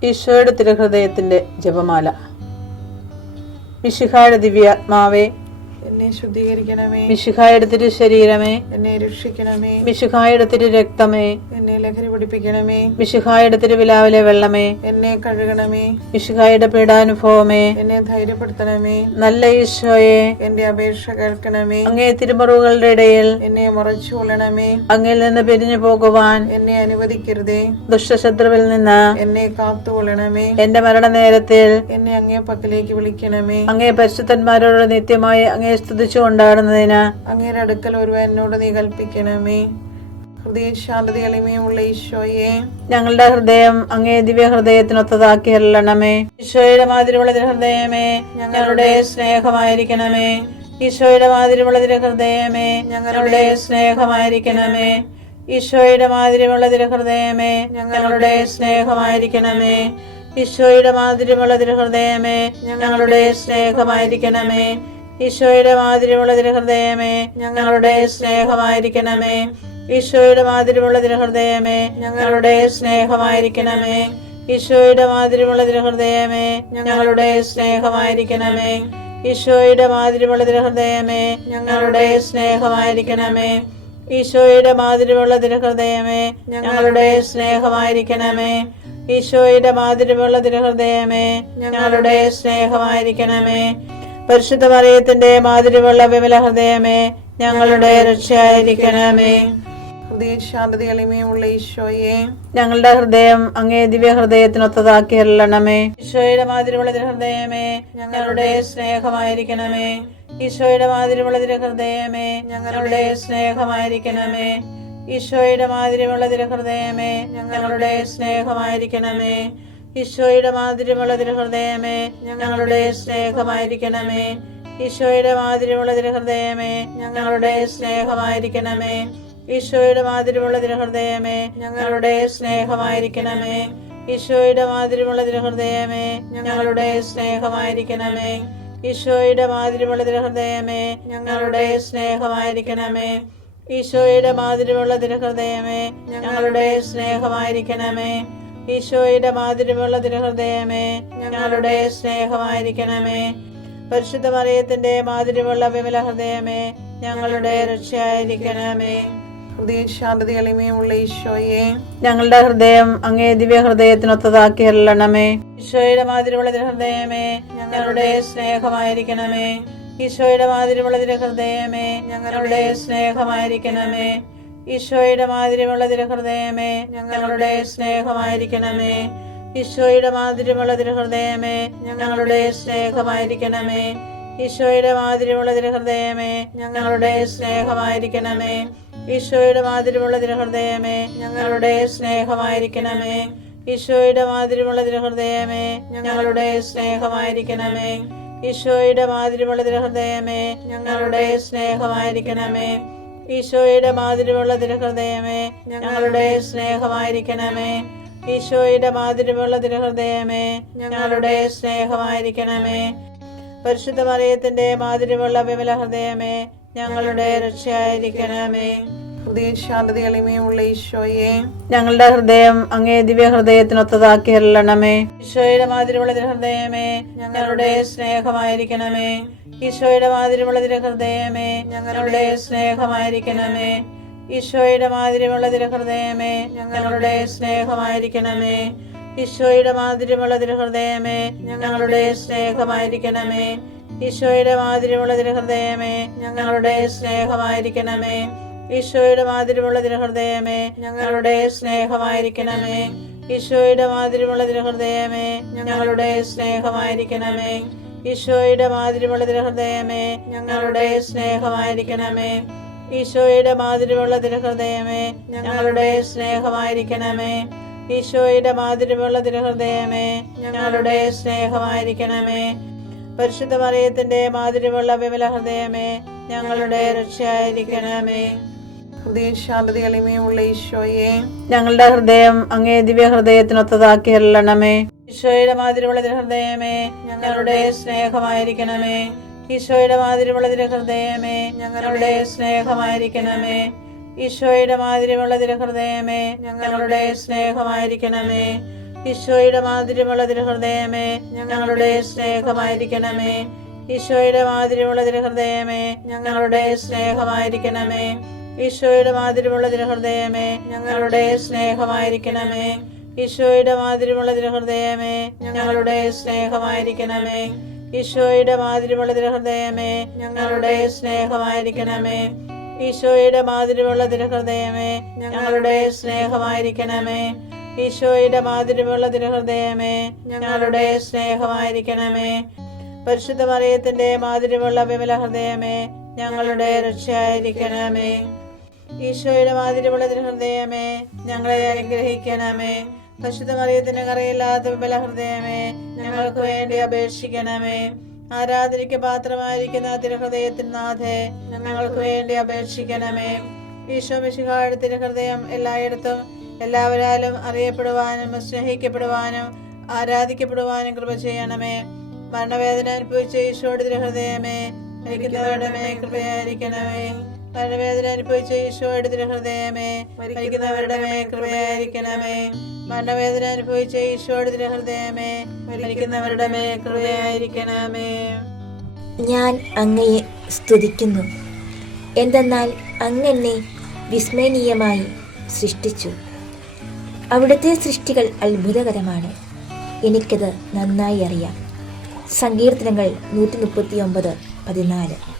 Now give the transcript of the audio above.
ഈശോയുടെ തിരുഹൃദയത്തിന്റെ ജപമാല. മിശിഹായുടെ ദിവ്യാത്മാവേ, എന്നെ ശുദ്ധീകരിക്കണമേ. മിശിഹായുടെ തിരു ശരീരമേ, എന്നെ രക്ഷിക്കണമേ. മിശിഹായുടെ തിരു രക്തമേ, എന്നെ ലഹരി പിടിപ്പിക്കണമേ. മിശിഹായുടെ തിരുവിലാവിലെ വെള്ളമേ, എന്നെ കഴുകണമേ. മിശിഹായുടെ പീഡാനുഭവമേ, എന്നെ ധൈര്യപ്പെടുത്തണമേ. നല്ല ഈശോയെ, എന്റെ അപേക്ഷ കേൾക്കണമേ. അങ്ങേ തിരുമുറിവുകളുടെ ഇടയിൽ എന്നെ മറച്ചു കൊള്ളണമേ. അങ്ങിൽ നിന്ന് പിരിഞ്ഞു പോകുവാൻ എന്നെ അനുവദിക്കരുതേ. ദുഷ്ടശത്രുവിൽ നിന്ന് എന്നെ കാത്തുകൊള്ളണമേ. എന്റെ മരണനേരത്തിൽ എന്നെ അങ്ങേ പക്കലേക്ക് വിളിക്കണമേ. അങ്ങേ പരിശുദ്ധന്മാരോട് നിത്യമായി അങ്ങേ സ്തുതിച്ചു കൊണ്ടാടുന്നതിന് അങ്ങയുടെ അടുക്കൽ ഒരുവൻ എന്നോട് നീ കൽപ്പിക്കണമേ. ഹൃദയശാന്തത എളിമയുള്ള ഈശോയെ, ഞങ്ങളുടെ ഹൃദയം അങ്ങേ ദിവ്യ ഹൃദയത്തിനൊത്തതാക്കി അരുളണമേ. ഈശോയുടെ മാതിരിയുള്ള ഹൃദയമേ, ഞങ്ങളുടെ സ്നേഹമായിരിക്കണമേ. ഈശോയുടെ മാതിരിയുള്ള ഹൃദയമേ, ഞങ്ങളുടെ സ്നേഹമായിരിക്കണമേ. ഈശോയുടെ മാതിരിയുള്ള ഹൃദയമേ, ഞങ്ങളുടെ സ്നേഹമായിരിക്കണമേ. ഈശോയുടെ മാതിരിയുള്ള ഹൃദയമേ, ഞങ്ങളുടെ സ്നേഹമായിരിക്കണമേ. ഈശോയുടെ മാതിരിയുള്ള ഹൃദയമേ, ഞങ്ങളുടെ സ്നേഹമായിരിക്കണമേ. ഈശോയുടെ മാതിരിയുള്ള ഹൃദയമേ, ഞങ്ങളുടെ സ്നേഹമായിരിക്കണമേ. ഈശോയുടെ മാതിരിയുള്ള ഹൃദയമേ, ഞങ്ങളുടെ സ്നേഹമായിരിക്കണമേ. ഈശോയുടെ മാതിരിയുള്ള ഹൃദയമേ, ഞങ്ങളുടെ സ്നേഹമായിരിക്കണമേ. ഈശോയുടെ മാതിരിയുള്ള ഹൃദയമേ, ഞങ്ങളുടെ സ്നേഹമായിരിക്കണമേ. ഈശോയുടെ മാതിരിയുള്ള ഹൃദയമേ, ഞങ്ങളുടെ സ്നേഹമായിരിക്കണമേ. പരിശുദ്ധ മറിയത്തിന്റെ മാതിരിയുള്ള വിമല ഹൃദയമേ, ഞങ്ങളുടെ രക്ഷയായിരിക്കണമേ. ഹൃദയശാന്തത എളിമയുള്ള ഈശോയെ, ഞങ്ങളുടെ ഹൃദയം അങ്ങേ ദിവ്യ ഹൃദയത്തിനൊത്തതാക്കി അരുളണമേ. ഈശോയുടെ മാതിരിയുള്ള ഹൃദയമേ, ഞങ്ങളുടെ സ്നേഹമായിരിക്കണമേ. ഈശോയുടെ മാതിരിയുള്ള ഹൃദയമേ, ഞങ്ങളുടെ സ്നേഹമായിരിക്കണമേ. ഈശോയുടെ മാതിരിയുള്ള ഹൃദയമേ, ഞങ്ങളുടെ സ്നേഹമായിരിക്കണമേ. ഈശോയുടെ മാതിരിയുള്ള ഹൃദയമേ, ഞങ്ങളുടെ സ്നേഹമായിരിക്കണമേ. ഈശോയുടെ മാതിരിയുള്ള ഹൃദയമേ, ഞങ്ങളുടെ സ്നേഹമായിരിക്കണമേ. ഈശോയുടെ മാതിരിയുള്ള ഹൃദയമേ, ഞങ്ങളുടെ സ്നേഹമായിരിക്കണമേ. ഈശോയുടെ മാതിരിയുള്ള ഹൃദയമേ, ഞങ്ങളുടെ സ്നേഹമായിരിക്കണമേ. ഈശോയുടെ മാതിരിയുള്ള ഹൃദയമേ, ഞങ്ങളുടെ സ്നേഹമായിരിക്കണമേ. ഈശോയുടെ മാതിരിയുള്ള ഹൃദയമേ, ഞങ്ങളുടെ സ്നേഹമായിരിക്കണമേ. ഈശോയുടെ മാതിരിയുള്ള ഹൃദയമേ, ഞങ്ങളുടെ സ്നേഹമായിരിക്കണമേ. പരിശുദ്ധ മറിയത്തിന്റെ മാതിരിയുള്ള വിമല ഹൃദയമേ, ഞങ്ങളുടെ രക്ഷയായിരിക്കണമേ. ഹൃദയശാന്തത എളിമയുള്ള ഈശോയെ, ഞങ്ങളുടെ ഹൃദയം അങ്ങേ ദിവ്യ ഹൃദയത്തിനൊത്തതാക്കി അരുളണമേ. ഈശോയുടെ മാതിരിയുള്ള ഹൃദയമേ, ഞങ്ങളുടെ സ്നേഹമായിരിക്കണമേ. ഈശോയുടെ മാതിരിയുള്ള ഹൃദയമേ, ഞങ്ങളുടെ സ്നേഹമായിരിക്കണമേ. ഈശോയുടെ മാതിരിയുള്ള ഹൃദയമേ, ഞങ്ങളുടെ സ്നേഹമായിരിക്കണമേ. ഈശോയുടെ മാതിരിയുള്ള ഹൃദയമേ, ഞങ്ങളുടെ സ്നേഹമായിരിക്കണമേ. ഈശോയുടെ മാതിരിയുള്ള ഹൃദയമേ, ഞങ്ങളുടെ സ്നേഹമായിരിക്കണമേ. ഈശോയുടെ മാതിരിയുള്ള ഹൃദയമേ, ഞങ്ങളുടെ സ്നേഹമായിരിക്കണമേ. ഈശോയുടെ മാതിരിയുള്ള ഹൃദയമേ, ഞങ്ങളുടെ സ്നേഹമായിരിക്കണമേ. ഈശോയുടെ മാതിരിയുള്ള ഹൃദയമേ, ഞങ്ങളുടെ സ്നേഹമായിരിക്കണമേ. ഈശോയുടെ മാതിരിയുള്ള ഹൃദയമേ, ഞങ്ങളുടെ സ്നേഹമായിരിക്കണമേ. ഈശോയുടെ മാതിരിയുള്ള ഹൃദയമേ, ഞങ്ങളുടെ സ്നേഹമായിരിക്കണമേ. പരിശുദ്ധ മറിയത്തിന്റെ മാതിരിയുള്ള വിമല ഹൃദയമേ, ഞങ്ങളുടെ രക്ഷയായിരിക്കണമേ. ഹൃദയശാന്തത എളിമയുള്ള ഈശോയെ, ഞങ്ങളുടെ ഹൃദയം അങ്ങേ ദിവ്യ ഹൃദയത്തിനൊത്തതാക്കി അരുളണമേ. ഈശോയുടെ മാതിരിയുള്ള ഹൃദയമേ, ഞങ്ങളുടെ സ്നേഹമായിരിക്കണമേ. ഈശോയുടെ മാതിരിയുള്ള ഹൃദയമേ, ഞങ്ങളുടെ സ്നേഹമായിരിക്കണമേ. ഈശോയുടെ മാതിരിയുള്ള ഹൃദയമേ, ഞങ്ങളുടെ സ്നേഹമായിരിക്കണമേ. ഈശോയുടെ മാതിരിയുള്ള ഹൃദയമേ, ഞങ്ങളുടെ സ്നേഹമായിരിക്കണമേ. ഈശോയുടെ മാതിരിയുള്ള ഹൃദയമേ, ഞങ്ങളുടെ സ്നേഹമായിരിക്കണമേ. ഈശോയുടെ മാതിരിയുള്ള ഹൃദയമേ, ഞങ്ങളുടെ സ്നേഹമായിരിക്കണമേ. ഈശോയുടെ മാതിരിയുള്ള ഹൃദയമേ, ഞങ്ങളുടെ സ്നേഹമായിരിക്കണമേ. ഈശോയുടെ മാതിരിയുള്ള ഹൃദയമേ, ഞങ്ങളുടെ സ്നേഹമായിരിക്കണമേ. ഈശോയുടെ മാതിരിയുള്ള ഹൃദയമേ, ഞങ്ങളുടെ സ്നേഹമായിരിക്കണമേ. ഈശോയുടെ മാതിരിയുള്ള ഹൃദയമേ, ഞങ്ങളുടെ സ്നേഹമായിരിക്കണമേ. പരിശുദ്ധ മറിയത്തിന്റെ മാതിരിയുള്ള വിമല ഹൃദയമേ, ഞങ്ങളുടെ രക്ഷയായിരിക്കണമേ. ഹൃദയശാന്തത എളിമയുള്ള ഈശോയെ, ഞങ്ങളുടെ ഹൃദയം അങ്ങേ ദിവ്യ ഹൃദയത്തിനൊത്തതാക്കി അരുളണമേ. ഈശോയുടെ മാതിരിയുള്ള ഹൃദയമേ, ഞങ്ങളുടെ സ്നേഹമായിരിക്കണമേ. ഈശോയുടെ മാതിരിയുള്ള ഹൃദയമേ, ഞങ്ങളുടെ സ്നേഹമായിരിക്കണമേ. ഈശോയുടെ മാതിരിയുള്ള ഹൃദയമേ, ഞങ്ങളുടെ സ്നേഹമായിരിക്കണമേ. ഈശോയുടെ മാധുര്യമുള്ള തിരുഹൃദയമേ, ഞങ്ങളുടെ സ്നേഹമായിരിക്കണമേ. ഈശോയുടെ മാധുര്യമുള്ള തിരുഹൃദയമേ, ഞങ്ങളുടെ സ്നേഹമായിരിക്കണമേ. ഈശോയുടെ മാധുര്യമുള്ള തിരുഹൃദയമേ, ഞങ്ങളുടെ സ്നേഹമായിരിക്കണമേ. ഈശോയുടെ മാധുര്യമുള്ള തിരുഹൃദയമേ, ഞങ്ങളുടെ സ്നേഹമായിരിക്കണമേ. ഈശോയുടെ മാധുര്യമുള്ള തിരുഹൃദയമേ, ഞങ്ങളുടെ സ്നേഹമായിരിക്കണമേ. ഈശോയുടെ മാധുര്യമുള്ള തിരുഹൃദയമേ, ഞങ്ങളുടെ സ്നേഹമായിരിക്കണമേ. ഈശോയുടെ മാധുര്യമുള്ള തിരുഹൃദയമേ, ഞങ്ങളുടെ സ്നേഹമായിരിക്കണമേ. പരിശുദ്ധ മറിയത്തിന്റെ മാധുര്യമുള്ള വിമല ഹൃദയമേ, ഞങ്ങളുടെ രക്ഷയായിരിക്കണമേ. ഈശോയുടെ മാധുര്യമുള്ള തിരുഹൃദയമേ, ഞങ്ങളെ അനുഗ്രഹിക്കണമേ. പരിശുദ്ധ മറിയത്തിന്റെ കറയില്ലാത്ത വിമല ഹൃദയമേ, ഞങ്ങൾക്ക് വേണ്ടി അപേക്ഷിക്കണമേ. ആരാധനയ്ക്ക് പാത്രമായിരിക്കുന്ന തിരുഹൃദയത്തിന് നാഥേ, ഞങ്ങൾക്ക് വേണ്ടി അപേക്ഷിക്കണമേ. ഈശോ മിശിഹായുടെ തിരുഹൃദയം എല്ലായിടത്തും എല്ലാവരാലും അറിയപ്പെടുവാനും സ്നേഹിക്കപ്പെടുവാനും ആരാധിക്കപ്പെടുവാനും കൃപ ചെയ്യണമേ. മരണവേദന അനുഭവിച്ച ഈശോയുടെ തിരുഹൃദയമേ, മരിക്കുന്നവരുടെ മേൽ കൃപയായിരിക്കണമേ. മരണവേദന അനുഭവിച്ച ഈശോയുടെ തിരുഹൃദയമേ, മരിക്കുന്നവരുടെ മേൽ കൃപയായിരിക്കണമേ. മരണവേദന അനുഭവിച്ച ഈശോയുടെ തിരുഹൃദയമേ, മരിക്കുന്നവരുടെ മേൽ കൃപയായിരിക്കണമേ. ഞാൻ അങ്ങയെ സ്തുതിക്കുന്നു, എന്തെന്നാൽ അങ്ങെന്നെ വിസ്മരണീയമായി സൃഷ്ടിച്ചു. അവിടുത്തെ സൃഷ്ടികൾ അത്ഭുതകരമാണ്, എനിക്കത് നന്നായി അറിയാം. സങ്കീർത്തനങ്ങൾ 139:14.